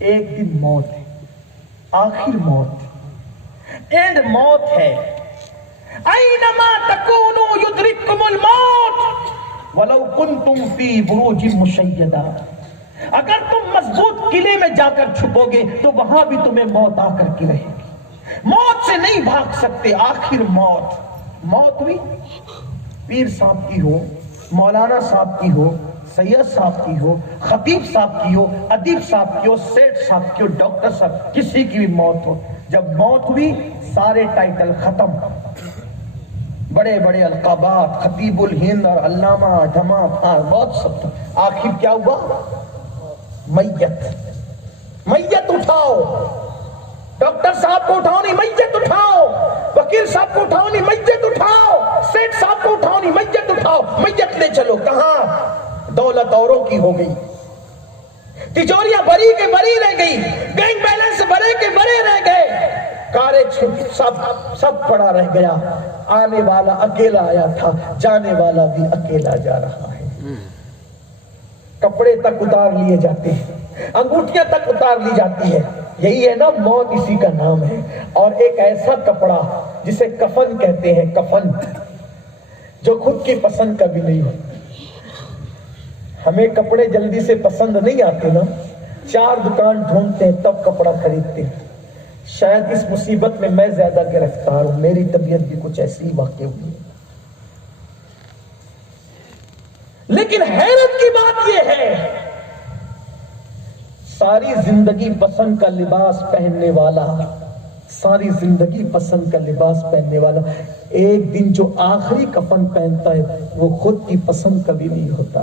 ایک دن موت ہے، آخر موت، اینڈ موت ہے۔ اینما تکونوا یدرککم الموت ولو کنتم فی بروج مشیدہ۔ اگر تم مضبوط قلعے میں جا کر چھپو گے تو وہاں بھی تمہیں موت آ کر کے رہے گی، موت سے نہیں بھاگ سکتے۔ آخر موت، موت ہوئی، پیر صاحب کی ہو، مولانا صاحب کی ہو، سید صاحب کی ہو، خطیب صاحب کی ہو، ادیب صاحب کی ہو، سیٹھ صاحب کی ہو، ڈاکٹر صاحب، کسی کی بھی موت ہو، جب موت ہوئی سارے ٹائٹل ختم، بڑے بڑے القابات، خطیب الہند اور علامہ ڈھما بہت سب، آخر کیا ہوا؟ میت، میت اٹھاؤ، ڈاکٹر صاحب کو اٹھاؤ نہیں، میت اٹھاؤ، وکیل صاحب کو اٹھاؤ نہیں، میت اٹھاؤ، سیٹھ صاحب کو اٹھاؤ نہیں، میت اٹھاؤ، میت لے چلو۔ کہاں؟ دولت اوروں کی ہو گئی، تجوریاں بری کے بری رہ گئی، بینک بیلنس بڑے کے بڑے رہ گئے، کارے سب پڑا رہ گیا، آنے والا اکیلا آیا تھا، جانے والا بھی اکیلا جا رہا ہے۔ کپڑے تک اتار لیے جاتے ہیں، انگوٹھیاں تک اتار لی جاتی ہے، یہی ہے نا موت، اسی کا نام ہے۔ اور ایک ایسا کپڑا جسے کفن کہتے ہیں، کفن، جو خود کی پسند کا بھی نہیں ہو۔ ہمیں کپڑے جلدی سے پسند نہیں آتے نا، 4 دکان ڈھونڈتے ہیں تب کپڑا خریدتے ہیں۔ شاید اس مصیبت میں میں زیادہ گرفتار ہوں، میری طبیعت بھی کچھ ایسی ہی واقع ہوئی۔ لیکن حیرت کی بات یہ ہے، ساری زندگی پسند کا لباس پہننے والا، ساری زندگی پسند کا لباس پہننے والا، ایک دن جو آخری کفن پہنتا ہے وہ خود کی پسند کا بھی نہیں ہوتا،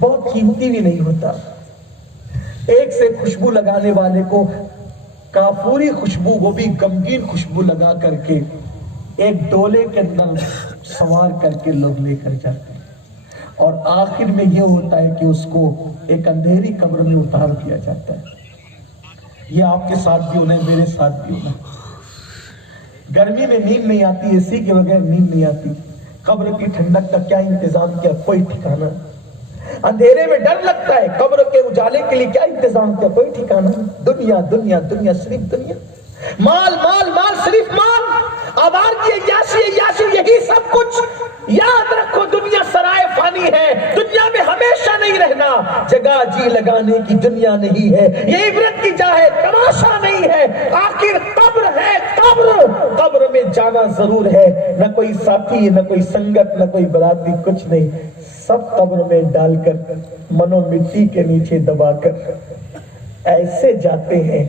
بہت قیمتی بھی نہیں ہوتا۔ ایک سے خوشبو لگانے والے کو کافوری خوشبو، وہ بھی غمگین خوشبو لگا کر کے ایک ڈولے کے اندر سوار کر کے لوگ لے کر جاتے ہیں، اور آخر میں یہ ہوتا ہے کہ اس کو ایک اندھیری قبر میں اتار دیا جاتا ہے۔ یہ آپ کے ساتھ بھی ہونا ہے، میرے ساتھ بھی ہونا ہے۔ گرمی میں نیند نہیں آتی، اے سی کے بغیر نیند نہیں آتی، قبر کی ٹھنڈک کا کیا انتظام کیا، کوئی ٹھکانا۔ اندھیرے میں ڈر لگتا ہے، قبر کے اجالے کے لیے کیا انتظام کیا، کوئی ٹھکانا۔ دنیا دنیا دنیا، صرف دنیا، مال مال مال، صرف مال، آبار کی عیاشی عیاشی، یہی سب کچھ۔ یاد رکھو دنیا سرائے فانی ہے، دنیا میں ہمیشہ نہیں رہنا، جگہ جی لگانے کی دنیا نہیں ہے، یہ عبرت کی جا ہے، تماشا نہیں ہے۔ آخر قبر ہے، قبر، قبر میں جانا ضرور ہے، نہ کوئی ساتھی، نہ کوئی سنگت، نہ کوئی برادری، کچھ نہیں، سب قبر میں ڈال کر، منو مٹی کے نیچے دبا کر ایسے جاتے ہیں۔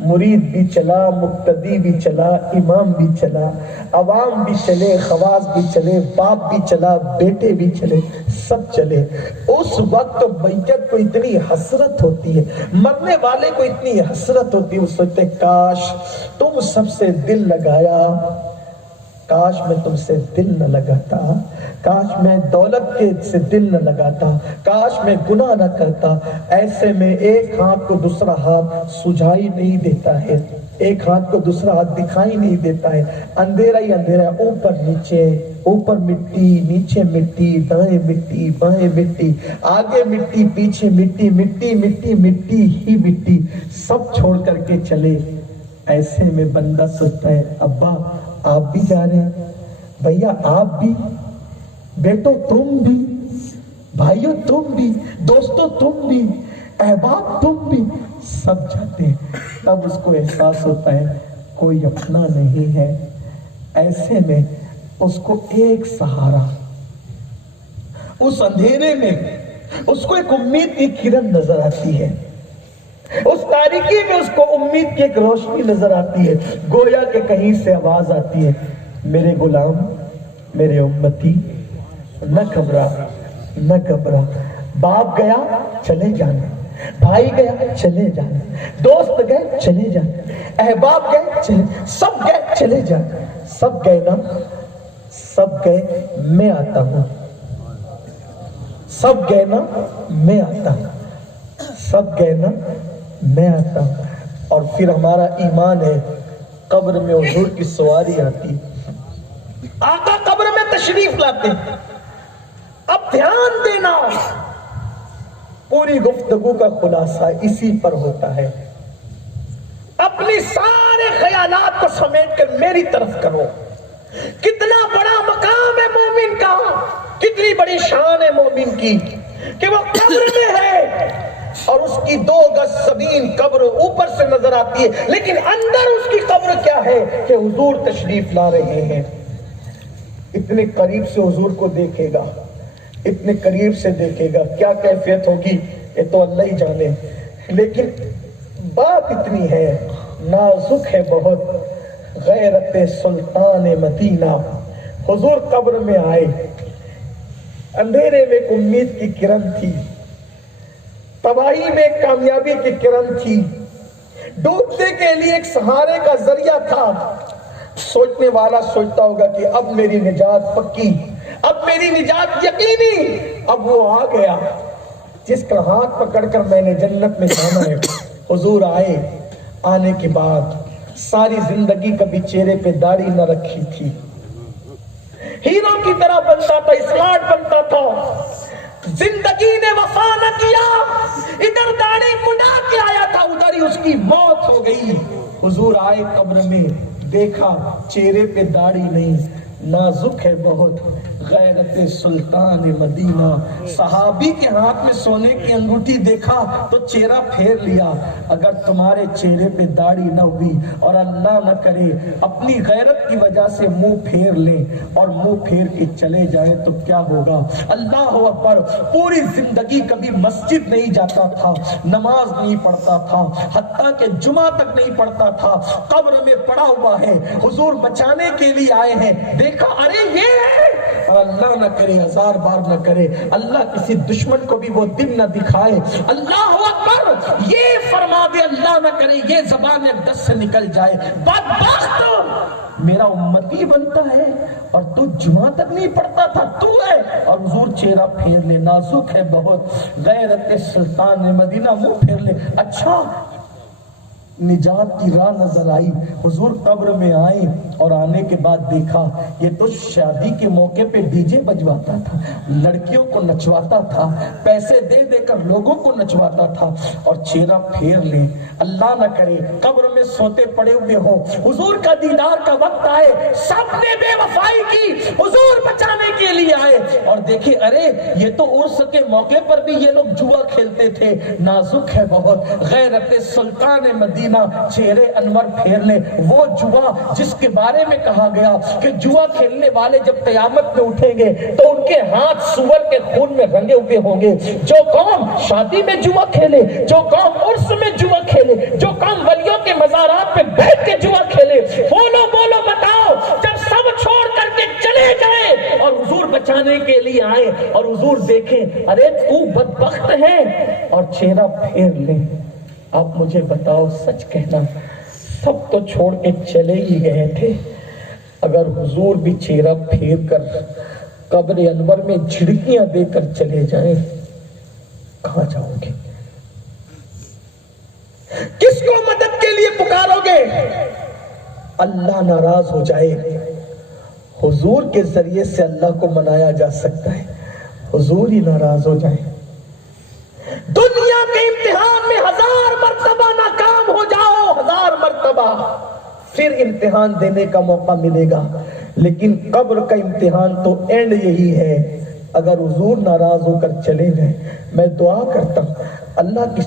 مرید بھی چلا، مقتدی بھی چلا، امام بھی چلا، عوام بھی چلے، خواص بھی چلے، باپ بھی چلا، بیٹے بھی چلے، سب چلے۔ اس وقت میت کو اتنی حسرت ہوتی ہے، مرنے والے کو اتنی حسرت ہوتی ہے، وہ سوچتے کاش تم سب سے دل لگایا، کاش میں تم سے دل نہ لگاتا، کاش میں دولت کے سے دل نہ لگاتا، کاش میں گناہ نہ کرتا۔ ایسے میں ایک ہاتھ کو دوسرا ہاتھ سجھائی نہیں دیتا ہے، ایک ہاتھ کو دوسرا ہاتھ دکھائی نہیں دیتا ہے، اندھیرا ہی اندھیرا، اوپر نیچے، اوپر مٹی، نیچے مٹی، دائیں مٹی، بائیں مٹی، آگے مٹی، پیچھے مٹی، مٹی مٹی مٹی ہی مٹی، سب چھوڑ کر کے چلے۔ ایسے میں بندہ سوچتا ہے ابا آپ بھی جا رہے ہیں، بھیا آپ بھی، بیٹو تم بھی، بھائیو تم بھی، دوستو تم بھی، احباب تم بھی، سب جاتے ہیں۔ تب اس کو احساس ہوتا ہے کوئی اپنا نہیں ہے۔ ایسے میں اس کو ایک سہارا، اس اندھیرے میں اس کو ایک امید کی کرن نظر آتی ہے، اس تاریکی میں اس کو امید کی ایک روشنی نظر آتی ہے، گویا کہ کہیں سے آواز آتی ہے، میرے غلام، میرے امتی، نہ گھبرا، نہ گھبرا، باپ گیا چلے جانا، بھائی گیا چلے جانا، دوست گئے چلے جانا، احباب گئے چلے، سب گئے چلے جانا، سب گئے نا، سب گئے میں آتا ہوں، سب گئے نا میں آتا ہوں، سب گئے نا میں آتا ہوں۔ اور پھر ہمارا ایمان ہے، قبر میں حضور کی سواری آتی، آقا قبر میں تشریف لاتے۔ اب دھیان دینا، پوری گفتگو کا خلاصہ اسی پر ہوتا ہے، اپنی سارے خیالات کو سمیٹ کر میری طرف کرو۔ کتنا بڑا مقام ہے مومن کا، کتنی بڑی شان ہے مومن کی کہ وہ قبر میں ہے اور اس کی 2 گز زمین قبر اوپر سے نظر آتی ہے، لیکن اندر اس کی قبر کیا ہے کہ حضور تشریف لا رہے ہیں۔ اتنے قریب سے حضور کو دیکھے گا، اتنے قریب سے دیکھے گا، کیا کیفیت ہوگی یہ تو اللہ ہی جانے، لیکن بات اتنی ہے، نازک ہے بہت غیرت سلطان مدینہ۔ حضور قبر میں آئے، اندھیرے میں ایک امید کی کرن تھی، تباہی میں ایک کامیابی کی کرن تھی، ڈوبنے کے لیے ایک سہارے کا ذریعہ تھا۔ سوچنے والا سوچتا ہوگا کہ اب میری نجات پکی، اب میری نجات یقینی، اب وہ آ گیا جس کا ہاتھ پکڑ کر میں نے جنت میں جانا ہے۔ حضور آئے، آنے کے بعد ساری زندگی کبھی چہرے پہ داڑھی نہ رکھی تھی، ہیرو کی طرح بنتا تھا، اسمارٹ بنتا تھا، زندگی نے وفا نہ کیا، ادھر داڑھی منڈا کے آیا تھا، ادھر ہی اس کی موت ہو گئی۔ حضور آئے قبر میں، دیکھا چہرے پہ داڑھی نہیں، نازک ہے بہت غیرت سلطان مدینہ۔ صحابی کے ہاتھ میں سونے کی انگوٹھی دیکھا تو چہرہ پھیر لیا۔ اگر تمہارے چہرے پہ داڑھی نہ ہوئی اور اللہ نہ کرے اپنی غیرت کی وجہ سے منہ پھیر لیں اور منہ پھیر کے چلے جائیں تو کیا ہوگا؟ اللہ اکبر۔ پوری زندگی کبھی مسجد نہیں جاتا تھا، نماز نہیں پڑھتا تھا، حتیٰ کہ جمعہ تک نہیں پڑھتا تھا، قبر میں پڑا ہوا ہے، حضور بچانے کے لیے آئے ہیں، دیکھا ارے یہ ہے، اور اللہ نہ کرے، 1000 بار نہ کرے، اللہ کسی دشمن کو بھی وہ دن نہ دکھائے، اللہ اکبر، یہ فرما دے اللہ نہ کرے یہ زبان اقدس سے نکل جائے، بدبخت میرا امتی بنتا ہے اور تو جمعہ تک نہیں پڑھتا تھا، تو ہے، اور حضور چہرہ پھیر لے، نازک ہے بہت غیرت سلطان مدینہ، منہ پھیر لے۔ اچھا نجات کی راہ نظر آئی، حضور قبر میں آئے اور آنے کے بعد دیکھا یہ تو شادی کے موقع پہ ڈی جے بجواتا تھا، لڑکیوں کو نچواتا تھا، پیسے دے دے کر لوگوں کو نچواتا تھا، اور چہرہ پھیر لے، اللہ نہ کرے قبر میں سوتے پڑے ہوئے ہو، حضور کا دیدار کا وقت آئے، سب نے بے وفائی کی، حضور بچانے کے لیے آئے اور دیکھے ارے یہ تو عرس کے موقع پر بھی یہ لوگ جوا کھیلتے تھے، نازک ہے بہت غیرت سلطان مدینہ۔ چہرے انور پھیر لے، وہ جوا جس کے بارے میں کہا گیا کہ جوا کھیلنے والے جب قیامت میں اٹھیں گے تو ان کے ہاتھ سور کے خون میں رنگے ہوئے ہوں گے۔ جو قوم شادی میں جوا کھیلے، جو قوم عرس میں جوا کھیلے، جو قوم ولیوں کے مزارات پہ بیٹھ کے جوا کھیلے، بولو بولو بتاؤ، جب سب چھوڑ کر کے چلے گئے اور حضور بچانے کے لیے آئے اور حضور دیکھیں ارے تو بدبخت ہے اور چہرہ پھیر لے، آپ مجھے بتاؤ سچ کہنا، سب تو چھوڑ کے چلے ہی گئے تھے، اگر حضور بھی چہرہ پھیر کر قبر انور میں جھڑکیاں دے کر چلے جائیں کہاں جاؤ گے؟ کس کو مدد کے لیے پکارو گے؟ اللہ ناراض ہو جائے، حضور کے ذریعے سے اللہ کو منایا جا سکتا ہے، حضور ہی ناراض ہو جائے۔ دنیا کے امتحان میں 1000 مرتبہ ناکام ہو جاؤ، 1000 مرتبہ، پھر امتحان دینے کا موقع ملے گا، لیکن قبر کا امتحان تو اینڈ یہی ہے۔ اگر حضور ناراض ہو کر چلے گئے، میں دعا کرتا ہوں اللہ کی